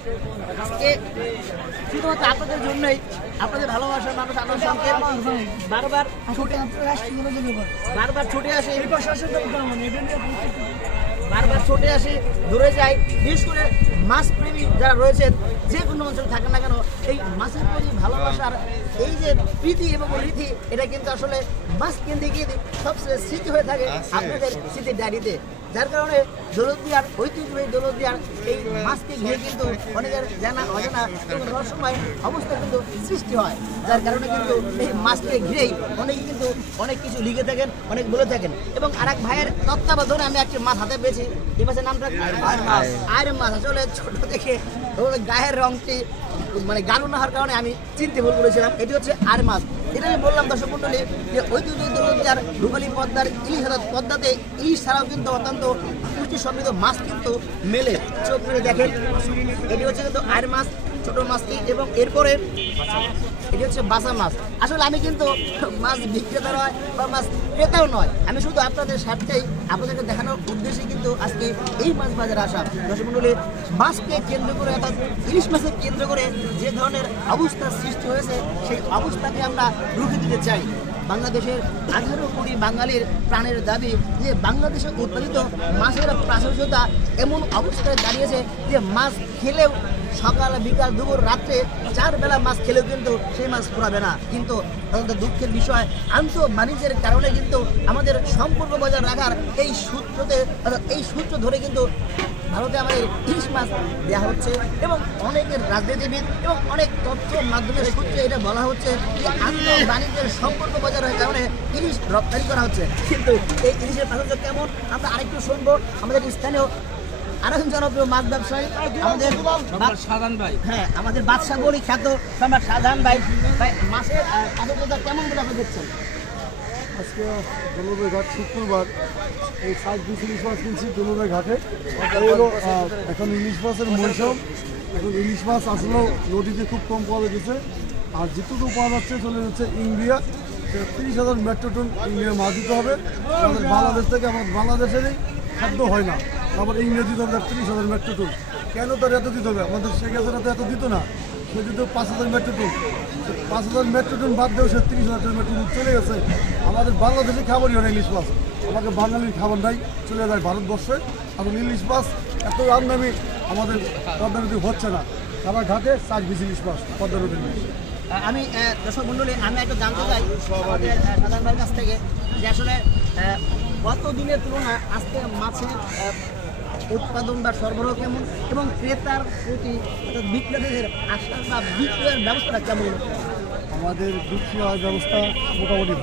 আজকে শুধুমাত্র আপনাদের জন্যই, আপনাদের ভালোবাসার মানুষ আনন্দ সংকেত বারবার ছুটে আসে, বারবার ছুটে আসে, ধরে যায়। বিশেষ করে মাছ প্রেমী যারা রয়েছেন, যে কোনো অঞ্চলে থাকেন না কেন, এই মাছের প্রতি ভালোবাসার এই যে প্রীতি এবং রীতি, এটা কিন্তু আসলে মাছ কিনতে গিয়ে সবচেয়ে স্মৃতি হয়ে থাকে আপনাদের স্মৃতির ডায়েরিতে। যার কারণে দৌলতদিয়ার ঐতিহ্যবাহী দৌলতদিয়ার এই মাছকে ঘিরে কিন্তু অনেকের জানা অজানা এবং রহস্যময় অবস্থা কিন্তু সৃষ্টি হয়। যার কারণে কিন্তু এই মাছকে ঘিরেই অনেকে কিন্তু অনেক কিছু লিখে থাকেন, অনেক বলে থাকেন। এবং আরেক ভাইয়ের তত্ত্বাবধানে আমি একটি মাছ হাতে পেয়েছি। এই মাছের নামটা আয়রন মাছ। আসলে ছোট থেকে গায়ের রংটি মানে গাঢ় না হওয়ার কারণে আমি চিনতে ভুল করেছিলাম। এটি হচ্ছে আর মাছ। এটা আমি বললাম দর্শক মন্ডলী যে ঐতিহ্যবাহী দৌলতদিয়ার রূপালী পদ্মার ইলিশ পদ্মাতে ইলিশ ছাড়াও কিন্তু অত্যন্ত পুষ্টি সমৃদ্ধ মাছ কিন্তু মেলে। চোখ মেরে দেখেন, এটি হচ্ছে কিন্তু আর মাছ, ছোট মাছটি। এবং এরপরে এটি হচ্ছে বাসা মাছ। আসলে আমি কিন্তু মাছ বিক্রেতা নয় বা মাছ ক্রেতাও নয়, আমি শুধু আপনাদের স্বার্থেই আপনাদেরকে দেখানোর উদ্দেশ্যে কিন্তু আজকে এই মাছ বাজারে আসা। দর্শক মন্ডলী, মাছকে কেন্দ্র করে অর্থাৎ ইলিশ মাছকে কেন্দ্র করে যে ধরনের অবস্থার সৃষ্টি হয়েছে, সেই অবস্থাকে আমরা রুখে দিতে চাই। বাংলাদেশের 18 কোটি বাঙালির প্রাণের দাবি যে বাংলাদেশে উৎপাদিত মাছের প্রাচুর্যতা এমন অবস্থায় দাঁড়িয়েছে যে মাছ খেলেও সকাল বিকাল দুপুর রাত্রে 4 বেলা মাছ খেলেও কিন্তু সেই মাছ ফুরাবে না। কিন্তু অত্যন্ত দুঃখের বিষয়, আন্তঃবাণিজ্যের কারণে কিন্তু আমাদের সম্পর্ক বজায় রাখার এই সূত্রতে অর্থাৎ এই সূত্র ধরে কিন্তু ভারতে আমাদের ইলিশ মাছ দেওয়া হচ্ছে। এবং অনেকের রাজনীতিবিদ এবং অনেক তথ্য মাধ্যমের সূত্রে এটা বলা হচ্ছে যে আন্তঃবাণিজ্যের সম্পর্ক বজায় রাখার কারণে ইলিশ রপ্তানি করা হচ্ছে। কিন্তু এই ইলিশের প্রাচুর্য কেমন আমরা আরেকটু শুনবো আমাদের স্থানীয় আরেকজন জনপ্রিয় মাছ ব্যবসায়ী আমাদের শাহজাহান ভাই। হ্যাঁ, আমাদের বাদশা বলি খ্যাত সম্রাট শাহজাহান ভাই। ভাই, মাছের প্রাচুর্যতা কেমন বলে আপনি দেখছেন? আজকে দোলবের ঘাট শুক্রবার এই 7-20 ইলিশ মাছ কিনছি দোলবের ঘাটে। এখন ইলিশ মাছের মৌসুম। এখন ইলিশ মাছ আসলেও নদীতে খুব কম পাওয়া গেছে, আর যেটুকু পাওয়া যাচ্ছে চলে যাচ্ছে ইন্ডিয়া। 30,000 মেট্রিক টন ইন্ডিয়ার মাছ দিতে হবে আমাদের বাংলাদেশ থেকে। আমাদের বাংলাদেশেরই খাদ্য হয় না, আবার ইন্ডিয়া দিতে হবে 30,000 মেট্রিক টন। কেন তার এত দিতে হবে? আমাদের শেখ হাসিনা তো এত দিত না, সে দিত 5,000 মেট্রিক টন। 5,000 মেট্রিক টন বাদ দিয়েও সে 30,000 মেট্রিক টন চলে গেছে। আমাদের বাংলাদেশে খাবারই হয় না ইলিশ মাছ, আমাকে বাঙালির খাবার নাই, চলে যায় ভারতবর্ষে। এখন ইলিশ মাছ এত আমদানি আমাদের পদ্মা নদী হচ্ছে না, সারা ঘাটে 7-20 ইলিশ মাছ পদ্মা নদীর ইলিশ। আমি দর্শক মন্ডলী, আমি একটু জানতে চাই আমাদের সাধারণ ভাইয়ের কাছ থেকে যে আসলে গত দিনের তুলনায় আজকে মাছের উৎপাদন বা সরবরাহ কেমন এবং ক্রেতার প্রতি অর্থাৎ বিক্রেতাদের আশা বা বিক্রয়ের ব্যবস্থাটা কেমন? আমাদের বিক্রি হওয়ার ব্যবস্থা মোটামুটি